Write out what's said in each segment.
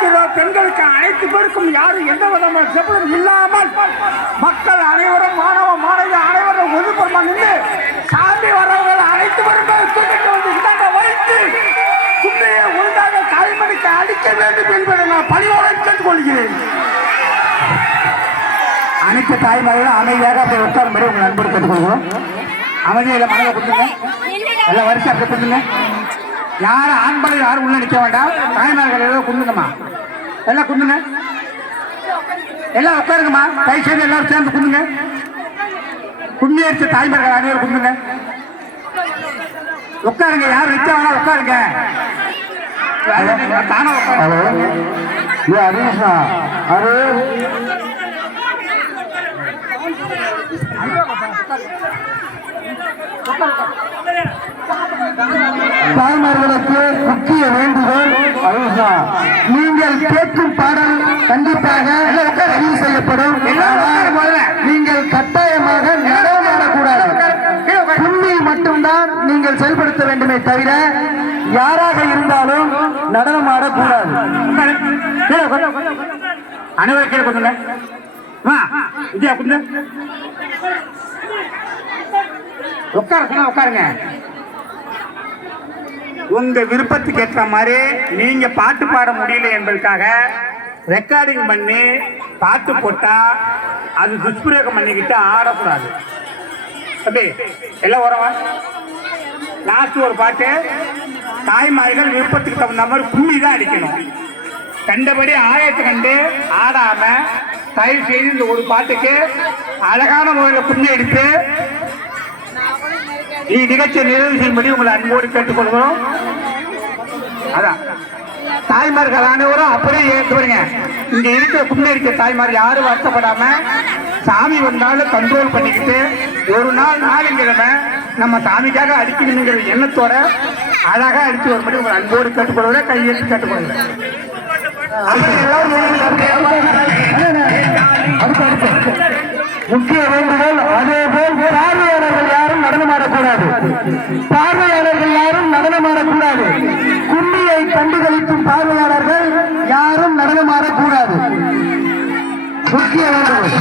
இருக்கிற பெண்களுக்கு அனைத்து பேருக்கும் யாரும் எந்த விதமான செப்பலும் இல்லாமல் மக்கள் அனைவரும் மாணவ மாணவி அனைவரும் ஒதுப்புறமா நின்று சாமி வரவர்கள் அனைத்து பேரும் தூக்கிட்டு வந்து இந்தாங்க வைத்து கும்மையை ஒழுங்காக தாய்மணிக்கு அடிக்க வேண்டும் என்பதை நான் பணியோடு கேட்டுக்கொள்கிறேன். அனைத்து தாய்மார்களும் அமைதியாக அப்படி உட்காரும்படி உங்கள் நண்பர் கேட்டுக்கொள்வோம். அமைதியில் மனதை கொடுத்துங்க, எல்லாம் வரிசை அப்படி கொடுத்துங்க. யாரும் ஆண்பளை யாரும் உள்ள நிற்க வேண்டாம். தாய்மார்கள் ஏதோ குந்துங்கம்மா, எல்லாம் குந்துங்க, எல்லாம் உட்காருங்கம்மா. கை சேர்ந்து எல்லாரும் சேர்ந்து குந்துங்க. கும்மி அடிச்ச தாய்மார்கள் அனைவரும் குந்துங்க, உட்காருங்க. யாரும் நிற்க வேணாம், உட்காருங்க. தானே உட்காரு. ஹரீஷா அரே தாய்மார்களுக்கு முக்கிய வேண்டுகோள், நீங்கள் கேட்கும் பாடல் கண்டிப்பாக பதிவு செய்யப்படும். நீங்கள் கட்டாயமாக நடனமாடக்கூடாது. கும்மி மட்டும்தான் நீங்கள் செயல்படுத்த வேண்டுமே தவிர யாராக இருந்தாலும் நடனமாடக்கூடாது. அனைவரும் கீழே கொடுங்க. உட்காருங்க. உங்க விருப்பத்துக்கு ஏற்ற மாதிரி நீங்க பாட்டு பாட முடியல என்பதற்காக ரெக்கார்டிங் பண்ணி பாட்டு போட்டா அது துஷ்பிரயோகம் பண்ணிக்கிட்டு ஆடக்கூடாது. அப்படி எல்லாம் வரவா லாஸ்ட் ஒரு பாட்டு தாய்மார்கள் விருப்பத்துக்கு தகுந்த மாதிரி கும்மி தான் அடிக்கணும். கண்டபடி ஆயத்தை கண்டு ஆடாம தயவு செய்து இந்த ஒரு பாட்டுக்கு அழகான முறையில் கும்மி அடித்து நிகழ்ச்சியை நிறைவு செய்யும்படி உங்களை அன்போடு கேட்டுக்கொள்கிறோம். அதான் தாய்மார்கள் அனைவரும் அப்படியே ஏற்றுவீங்க. இங்க இருக்கிற கும்மி அடிக்கிற தாய்மார் யாரும் வருத்தப்படாம சாமி வந்தாலும் கண்ட்ரோல் பண்ணிக்கிட்டு ஒரு நாள் நாளுங்கிறத நம்ம சாமிக்காக அடிக்கணுங்கிற எண்ணத்தோட அழகா அடிச்சு வரும்படி உங்களை அன்போடு கேட்டுக்கொள்கிற கையெழுத்து கேட்டுக்கொள்கிறேன். முக்கிய வேண்டுகோள் அதே போல் பார்வையாளர்கள் யாரும் நடனமாடக்கூடாது. பார்வையாளர்கள் யாரும் நடனமாடக்கூடாது. கும்மியை கண்டுகளிக்கும் பார்வையாளர்கள் யாரும் நடனமாடக்கூடாது. முக்கிய வேண்டுகோள்.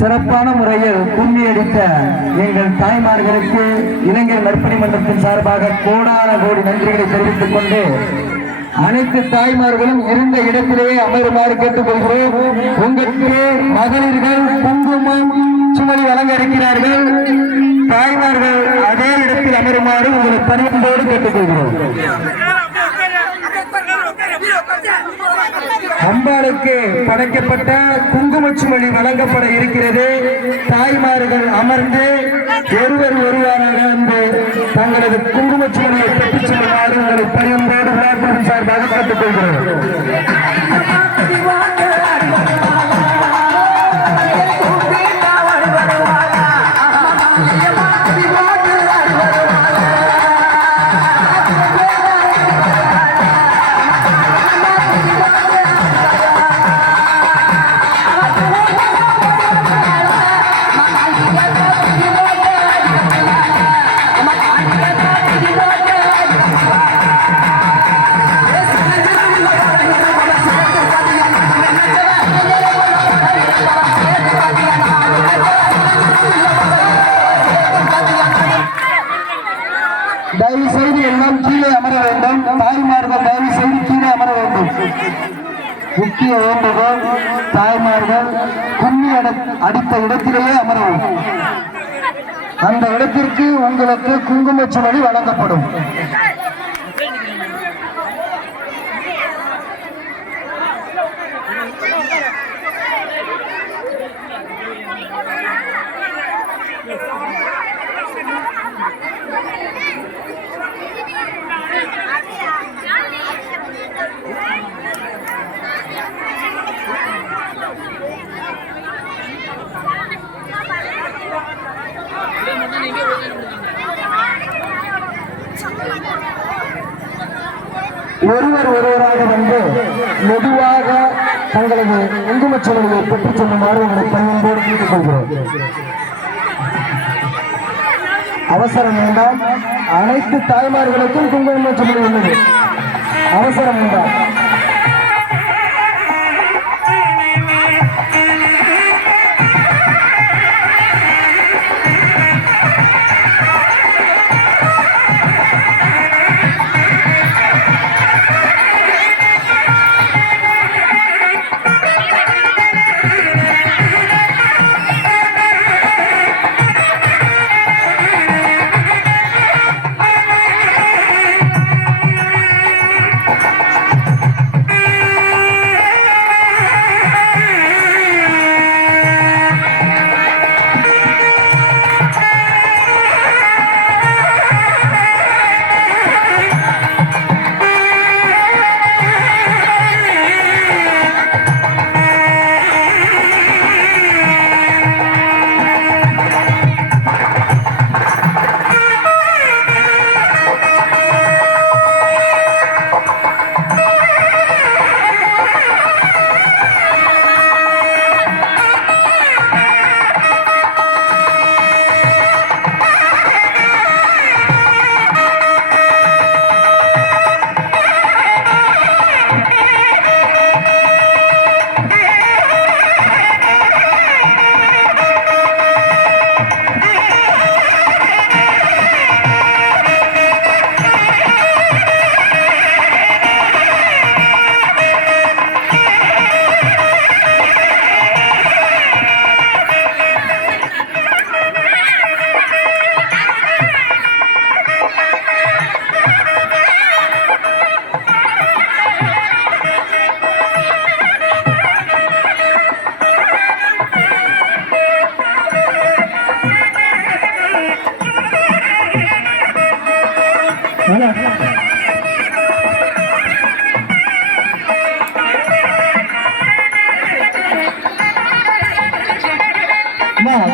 சிறப்பான முறையில் கும்மி அடித்த எங்கள் தாய்மார்களுக்கு இளைஞர் நற்பணி மன்றத்தின் சார்பாக கோடான கோடி நன்றிகளை தெரிவித்துக் கொண்டு அனைத்து தாய்மார்களும் இருந்த இடத்திலேயே அமருமாறு கேட்டுக்கொள்கிறோம். உங்களுக்கு மகளிர்கள் குங்குமம் சுமதி வழங்க இருக்கிறார்கள். தாய்மார்கள் அதே இடத்தில் அமருமாறு உங்களை பணியோடு கேட்டுக்கொள்கிறோம். அம்பாளுக்கு படைக்கப்பட்ட குங்குமச்சுமணி வழங்கப்பட இருக்கிறது. தாய்மார்கள் அமர்ந்து ஒருவராக வந்து தங்களது குங்குமச்சுமணியை பெற்றுச் செல்லுமாறு உங்களை பணியோடு விழாக்குழு சார்பாக கேட்டுக்கொள்கிறோம். தயவு செய்து எல்லாம் கீழே அமர வேண்டும். தாய்மார்கள் தயவு செய்து கீழே அமர வேண்டும். முக்கிய வேண்டுகோள், தாய்மார்கள் கும்மி அடித்த இடத்திலேயே அமரவும். அந்த இடத்திற்கு உங்களுக்கு குங்குமச்சுமணி வழங்கப்படும். ஒருவராக வந்து மெதுவாக தங்களது குங்குமச்சுமணியை பெற்றுச் செல்லுமாறு உங்களை பணியோடு கேட்டுக்கொள்கிறோம். அவசரம் வேண்டாம். அனைத்து தாய்மார்களுக்கும் குங்குமச்சுமணி உள்ளது. அவசரம் வேண்டாம்.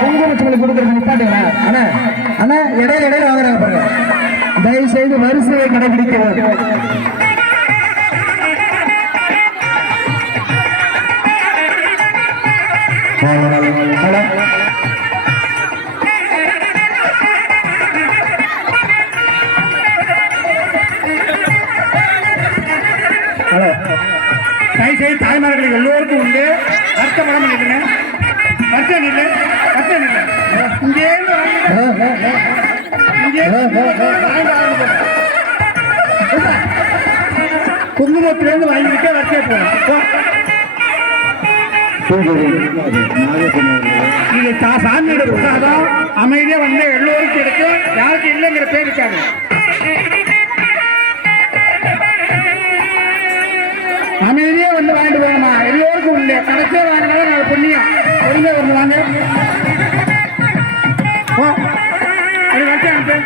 குங்குமச்சுமணி கொடுக்கறது நிப்பாட்டுங்க. ஆனா இடையில வாங்குறாங்க பாருங்க. தயவு செய்து வரிசையை கடைபிடிக்கிறது. தயவுசெய்து தாய்மார்கள் எல்லோருக்கும் உண்டு. வருத்தப்படாமல் நில்லுங்க. வருத்த நில்லு, வருத்த நில்லு. இங்கேருந்து குங்குமத்திலேருந்து வாங்கிக்கிட்டே வரிசையா போகணும். இது சாமியோட பிரசாதம். அமைதியா வந்து எல்லோருக்கும் கிடைக்கும். யாருக்கு இல்லைங்கிற பேர் இருக்காங்க. அமைதியா வந்து வாங்கிட்டு போகணுமா? எல்லோருக்கும் உண்டு. கடைசியா வாங்கினாலும் நான் புண்ணியம். ஒழுங்கா வந்து வாங்க. ஒரு வச்சு அனுப்பு.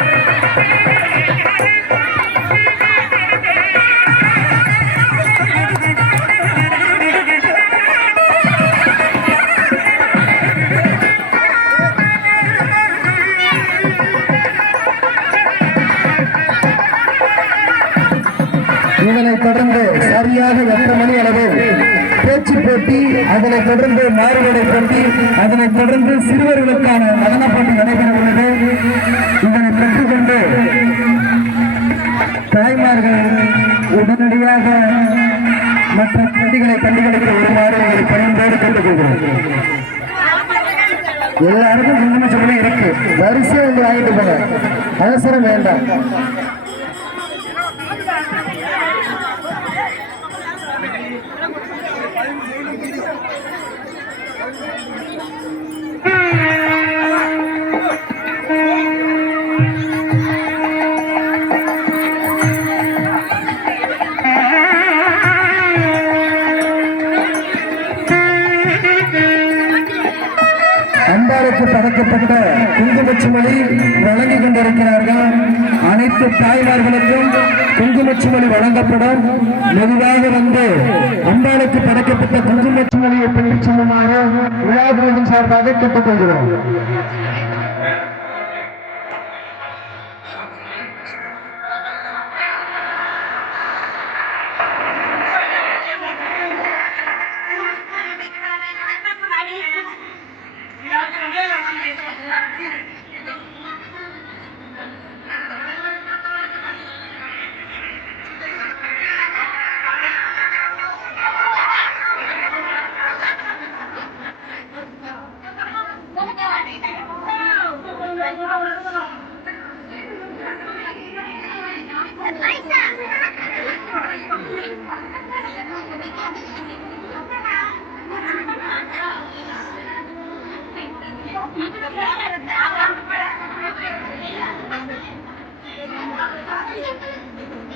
இதனைத் தொடர்ந்து சரியாக 8 மணி அளவு பேச்சு போட்டி, அதனைத் தொடர்ந்து மாறுபடை போட்டி, அதனைத் தொடர்ந்து சிறுவர்களுக்கான நடன போட்டி நடைபெற உள்ளது. இதனை பெற்றுக்கொண்டு தாய்மார்கள் உடனடியாக மற்ற போட்டிகளை கண்டுகளிக்க வருமாறு ஒரு பணியோடு கேட்டுக்கொள்கிறோம். எல்லாருக்கும் முன்னும் சொல்லி இருக்கு. வரிசை வந்து வாங்கிட்டு போங்க, அவசரம் வேண்டாம். அம்பாளுக்கு படைக்கப்பட்ட குங்குமச்சுமணி வழங்கிக் கொண்டிருக்கிறார்கள். அனைத்து தாய்மார்களுக்கும் குங்குமச்சுமணி வழங்கப்படும். மெதுவாக வந்து அம்பாளுக்கு படைக்கப்பட்ட குங்குமச்சுமணியை பெற்றுச் செல்லுமாறு விழாக்குழுவின் சார்பாக கேட்டுக்கொள்கிறோம். Thank you.